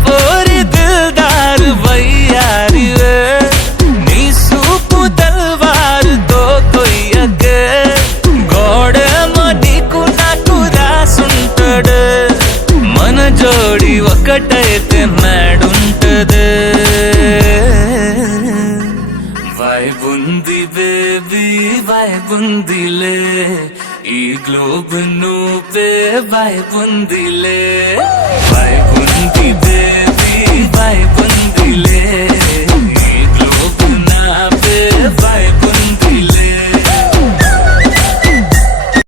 పోరి దిల్దార్ వయ్యారివే నీ సూపు తల్వారుతో కొయ్యకే గోడేమో నీకు నాకు రాసుంటాడు మన జోడి ఒకటైతే మేడుంటదే వైబుంది బేబీ వైబుందిలే ఈ గ్లోబ్ నువ్వే వైబుందిలే వైబు